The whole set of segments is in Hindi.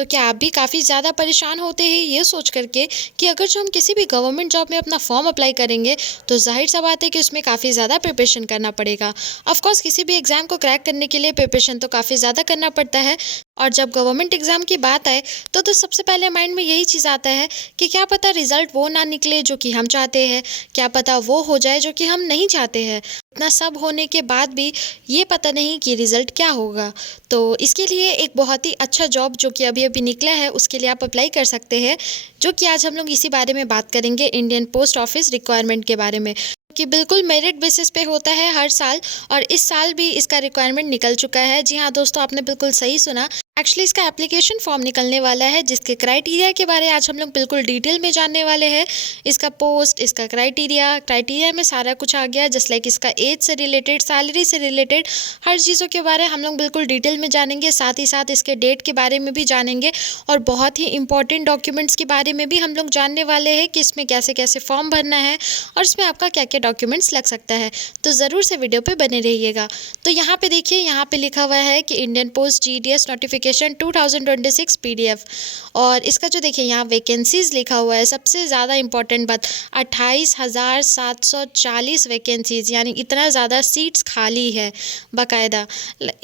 तो क्या आप भी काफ़ी ज़्यादा परेशान होते हैं ये सोच करके कि अगर जो हम किसी भी गवर्नमेंट जॉब में अपना फॉर्म अप्लाई करेंगे तो ज़ाहिर सा बात है कि उसमें काफ़ी ज़्यादा प्रिपरेशन करना पड़ेगा। ऑफ कोर्स किसी भी एग्ज़ाम को क्रैक करने के लिए प्रिपरेशन तो काफ़ी ज़्यादा करना पड़ता है। और जब गवर्नमेंट एग्ज़ाम की बात आए तो सबसे पहले माइंड में यही चीज़ आता है कि क्या पता रिज़ल्ट वो ना निकले जो कि हम चाहते हैं, क्या पता वो हो जाए जो कि हम नहीं चाहते हैं। इतना सब होने के बाद भी ये पता नहीं कि रिज़ल्ट क्या होगा। तो इसके लिए एक बहुत ही अच्छा जॉब जो कि अभी-अभी निकला है उसके लिए आप अप्लाई कर सकते हैं, जो कि आज हम लोग इसी बारे में बात करेंगे इंडियन पोस्ट ऑफिस रिक्वायरमेंट के बारे में, कि बिल्कुल मेरिट बेसिस पे होता है हर साल। और इस साल भी इसका रिक्वायरमेंट निकल चुका है। जी हाँ दोस्तों, आपने बिल्कुल सही सुना। एक्चुअली इसका एप्लीकेशन फॉर्म निकलने वाला है जिसके क्राइटेरिया के बारे आज हम लोग बिल्कुल डिटेल में जानने वाले हैं। इसका पोस्ट, इसका क्राइटेरिया में सारा कुछ आ गया, जस्ट लाइक इसका एज से रिलेटेड, सैलरी से रिलेटेड हर चीज़ों के बारे हम लोग बिल्कुल डिटेल में जानेंगे। साथ ही साथ इसके डेट के बारे में भी जानेंगे और बहुत ही इंपॉर्टेंट डॉक्यूमेंट्स के बारे में भी हम लोग जानने वाले हैं कि इसमें कैसे कैसे फॉर्म भरना है और इसमें आपका क्या क्या डॉक्यूमेंट्स लग सकता है। तो ज़रूर से वीडियो पे बने रहिएगा। तो यहाँ पे देखिए, यहाँ पे लिखा हुआ है कि Indian post GDS notification 2026 PDF। और इसका जो देखिए यहाँ वैकेंसीज लिखा हुआ है, सबसे ज़्यादा इंपॉर्टेंट बात, 28,740 वैकेंसीज, यानी इतना ज़्यादा सीट्स खाली है बाकायदा।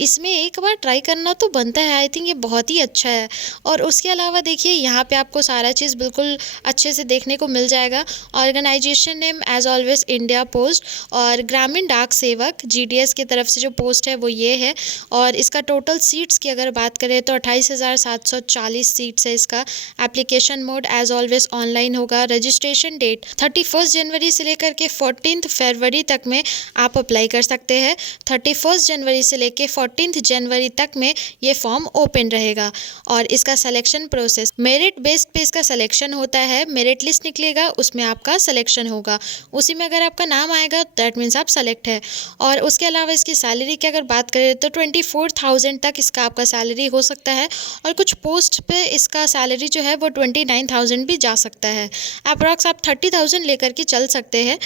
इसमें एक बार ट्राई करना तो बनता है। आई थिंक ये बहुत ही अच्छा है। और उसके अलावा देखिए यहाँ पे आपको सारा चीज़ बिल्कुल अच्छे से देखने को मिल जाएगा। Organisation name as always India post, और ग्रामीण डाक सेवक GDS की तरफ से जो पोस्ट है वो ये है। और इसका टोटल सीट्स की अगर बात करें तो 28,740 सीट्स है इसका। Application mode as always online होगा। रजिस्ट्रेशन डेट 31 जनवरी से लेकर के 14 फरवरी तक में आप अप्लाई कर सकते हैं। 31 जनवरी से लेकर 14 जनवरी तक में ये फॉर्म ओपन रहेगा। और इसका सिलेक्शन प्रोसेस मेरिट बेस्ड पे इसका सिलेक्शन होता है। मेरिट लिस्ट निकलेगा, उसमें आपका सिलेक्शन होगा, उसी में अगर आपका नाम आएगा दैट मीन्स आप सेलेक्ट है। और उसके अलावा इसकी सैलरी की अगर बात करें तो 24,000 तक इसका आपका सैलरी हो सकता है। और कुछ पोस्ट पे इसका सैलरी जो है वो 29,000 भी जा सकता है। अप्रॉक्स आप 30,000 लेकर के चल सकते हैं।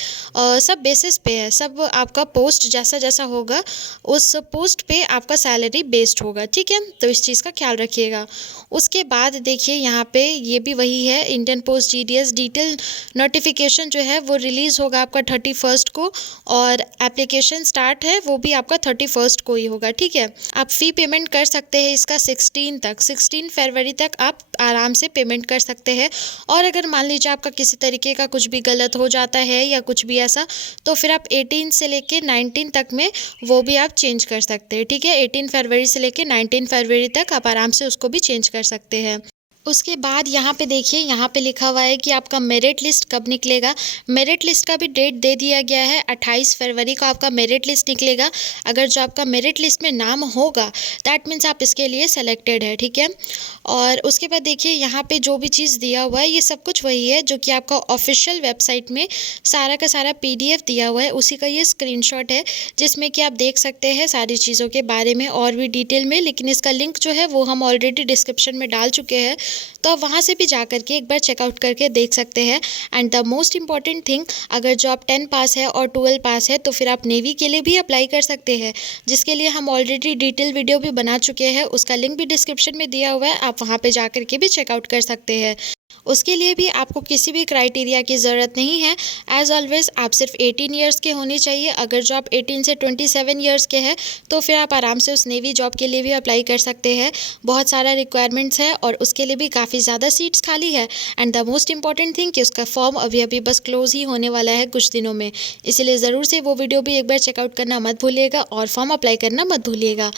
सब बेसिस पे है, सब आपका पोस्ट जैसा जैसा होगा उस पोस्ट पे आपका सैलरी बेस्ड होगा, ठीक है। तो इस चीज़ का ख्याल रखिएगा। उसके बाद देखिए यहाँ पे ये भी वही है, Indian post GDS detail notification जो है वो रिलीज़ होगा आपका 31 को। और एप्लीकेशन स्टार्ट है वो भी आपका 31 को ही होगा, ठीक है। आप फ़ी पेमेंट कर सकते हैं इसका 16 फरवरी तक आप आराम से पेमेंट कर सकते हैं। और अगर मान लीजिए आपका किसी तरीके का कुछ भी गलत हो जाता है या कुछ भी ऐसा, तो फिर आप 18 से लेके 19 तक में वो भी आप चेंज कर सकते हैं, ठीक है। 18 फरवरी से लेके 19 फरवरी तक आप आराम से उसको भी चेंज कर सकते हैं। उसके बाद यहाँ पे देखिए, यहाँ पे लिखा हुआ है कि आपका मेरिट लिस्ट कब निकलेगा। मेरिट लिस्ट का भी डेट दे दिया गया है, 28 फरवरी को आपका मेरिट लिस्ट निकलेगा। अगर जो आपका मेरिट लिस्ट में नाम होगा दैट मीन्स आप इसके लिए सेलेक्टेड है, ठीक है। और उसके बाद देखिए यहाँ पे जो भी चीज़ दिया हुआ है ये सब कुछ वही है जो कि आपका ऑफिशियल वेबसाइट में सारा का सारा PDF दिया हुआ है, उसी का ये स्क्रीनशॉट है जिसमें कि आप देख सकते हैं सारी चीज़ों के बारे में और भी डिटेल में। लेकिन इसका लिंक जो है वो हम ऑलरेडी डिस्क्रिप्शन में डाल चुके हैं, तो आप वहाँ से भी जा करके एक बार चेकआउट करके देख सकते हैं। And the most important thing, अगर जो आप 10 पास है और 12 पास है तो फिर आप नेवी के लिए भी अप्लाई कर सकते हैं, जिसके लिए हम ऑलरेडी डिटेल वीडियो भी बना चुके हैं। उसका लिंक भी डिस्क्रिप्शन में दिया हुआ है, आप वहाँ पे जा करके भी चेकआउट कर सकते हैं। उसके लिए भी आपको किसी भी क्राइटेरिया की ज़रूरत नहीं है। एज़ ऑलवेज़ आप सिर्फ 18 ईयर्स के होने चाहिए। अगर जो आप 18 से 27 ईयर्स के हैं तो फिर आप आराम से उस नेवी जॉब के लिए भी अप्लाई कर सकते हैं। बहुत सारा रिक्वायरमेंट्स है और उसके लिए भी काफ़ी ज़्यादा सीट्स खाली है। And the most important thing कि उसका फॉर्म अभी अभी बस क्लोज ही होने वाला है कुछ दिनों में, इसीलिए ज़रूर से वो वीडियो भी एक बार चेकआउट करना मत भूलिएगा और फॉर्म अप्लाई करना मत भूलिएगा।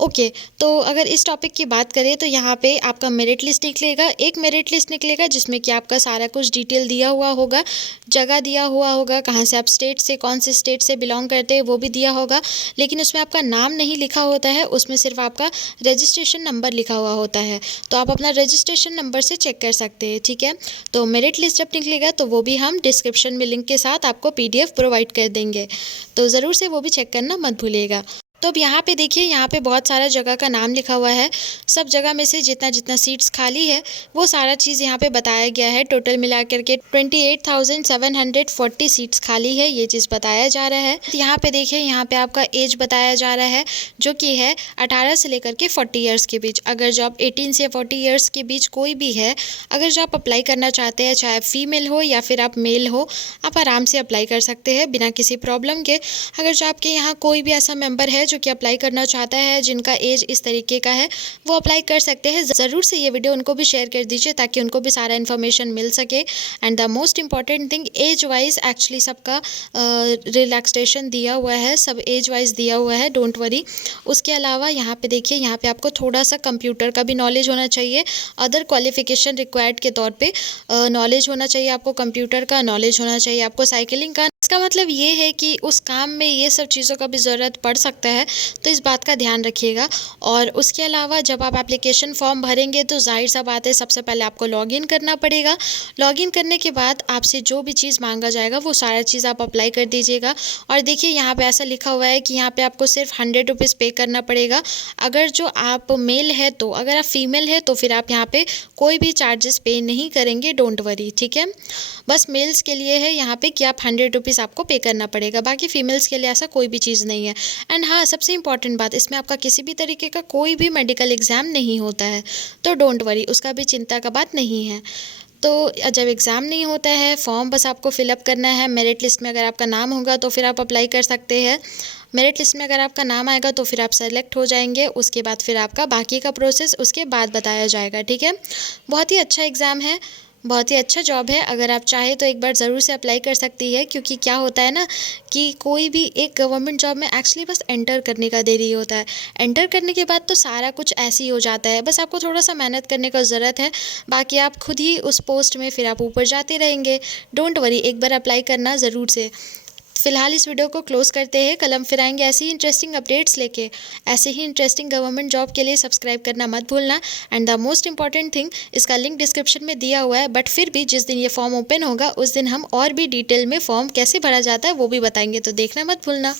ओके, तो अगर इस टॉपिक की बात करें तो यहाँ पे आपका मेरिट लिस्ट निकलेगा। एक मेरिट लिस्ट निकलेगा जिसमें कि आपका सारा कुछ डिटेल दिया हुआ होगा, जगह दिया हुआ होगा, कहाँ से आप स्टेट से, कौन से स्टेट से बिलोंग करते हैं वो भी दिया होगा। लेकिन उसमें आपका नाम नहीं लिखा होता है, उसमें सिर्फ आपका रजिस्ट्रेशन नंबर लिखा हुआ होता है। तो आप अपना रजिस्ट्रेशन नंबर से चेक कर सकते हैं, ठीक है। तो मेरिट लिस्ट जब निकलेगा तो वो भी हम डिस्क्रिप्शन में लिंक के साथ आपको PDF प्रोवाइड कर देंगे, तो ज़रूर से वो भी चेक करना मत भूलिएगा। तो अब यहाँ पे देखिए, यहाँ पे बहुत सारा जगह का नाम लिखा हुआ है। सब जगह में से जितना जितना सीट्स खाली है वो सारा चीज़ यहाँ पे बताया गया है। टोटल मिला करके 28,740 सीट्स खाली है, ये चीज़ बताया जा रहा है। यहाँ पे देखिए, यहाँ पे आपका एज बताया जा रहा है जो कि है 18 से लेकर के 40 ईयर्स के बीच। अगर जो आप 18 से 40 ईयर्स के बीच कोई भी है, अगर जो आप अप्लाई करना चाहते हैं, चाहे फीमेल हो या फिर आप मेल हो, आप आराम से अप्लाई कर सकते हैं बिना किसी प्रॉब्लम के। अगर जो आपके यहाँ कोई भी ऐसा मेंबर है जो कि अप्लाई करना चाहता है, जिनका एज इस तरीके का है, वो अप्लाई कर सकते हैं। ज़रूर से ये वीडियो उनको भी शेयर कर दीजिए ताकि उनको भी सारा इन्फॉर्मेशन मिल सके। And the most important thing, age wise actually सबका रिलैक्सेशन दिया हुआ है, सब एज वाइज दिया हुआ है, डोंट वरी। उसके अलावा यहाँ पे देखिए, यहाँ पे आपको थोड़ा सा कंप्यूटर का भी नॉलेज होना चाहिए। अदर क्वालिफिकेशन रिक्वायर्ड के तौर पे नॉलेज होना चाहिए, आपको कंप्यूटर का नॉलेज होना चाहिए, आपको साइकिलिंग का। इसका मतलब ये है कि उस काम में ये सब चीज़ों का भी ज़रूरत पड़ सकता है, तो इस बात का ध्यान रखिएगा। और उसके अलावा जब आप एप्लीकेशन फॉर्म भरेंगे तो जाहिर सा बात है, सबसे पहले आपको लॉगिन करना पड़ेगा। लॉगिन करने के बाद आपसे जो भी चीज़ मांगा जाएगा वो सारा चीज़ आप अप्लाई कर दीजिएगा। और देखिए, यहाँ पे ऐसा लिखा हुआ है कि यहाँ पे आपको सिर्फ 100 रुपीज़ पे करना पड़ेगा अगर जो आप मेल है तो। अगर आप फीमेल है तो फिर आप यहाँ पे कोई भी चार्जेस पे नहीं करेंगे, डोंट वरी, ठीक है। बस मेल्स के लिए है यहाँ पे कि आप 100 रुपीज़ आपको पे करना पड़ेगा, बाकी फीमेल्स के लिए ऐसा कोई भी चीज़ नहीं है। एंड हाँ, सबसे इम्पॉर्टेंट बात, इसमें आपका किसी भी तरीके का कोई भी मेडिकल एग्ज़ाम नहीं होता है, तो डोंट वरी, उसका भी चिंता का बात नहीं है। तो जब एग्ज़ाम नहीं होता है, फॉर्म बस आपको फिलअप करना है। मेरिट लिस्ट में अगर आपका नाम होगा तो फिर आप अप्लाई कर सकते हैं। मेरिट लिस्ट में अगर आपका नाम आएगा तो फिर आप सेलेक्ट हो जाएंगे। उसके बाद फिर आपका बाकी का प्रोसेस उसके बाद बताया जाएगा, ठीक है। बहुत ही अच्छा एग्ज़ाम है, बहुत ही अच्छा जॉब है। अगर आप चाहें तो एक बार ज़रूर से अप्लाई कर सकती है, क्योंकि क्या होता है ना कि कोई भी एक गवर्नमेंट जॉब में एक्चुअली बस एंटर करने का देरी होता है। एंटर करने के बाद तो सारा कुछ ऐसे ही हो जाता है, बस आपको थोड़ा सा मेहनत करने का ज़रूरत है। बाकी आप खुद ही उस पोस्ट में फिर आप ऊपर जाते रहेंगे, डोंट वरी, एक बार अप्लाई करना ज़रूर से। फिलहाल इस वीडियो को क्लोज करते हैं, कल हम फिर आएंगे ऐसी ही इंटरेस्टिंग अपडेट्स लेके। ऐसे ही इंटरेस्टिंग गवर्नमेंट जॉब के लिए सब्सक्राइब करना मत भूलना। And the most important thing, इसका लिंक डिस्क्रिप्शन में दिया हुआ है, बट फिर भी जिस दिन ये फॉर्म ओपन होगा उस दिन हम और भी डिटेल में फॉर्म कैसे भरा जाता है वो भी बताएंगे, तो देखना मत भूलना।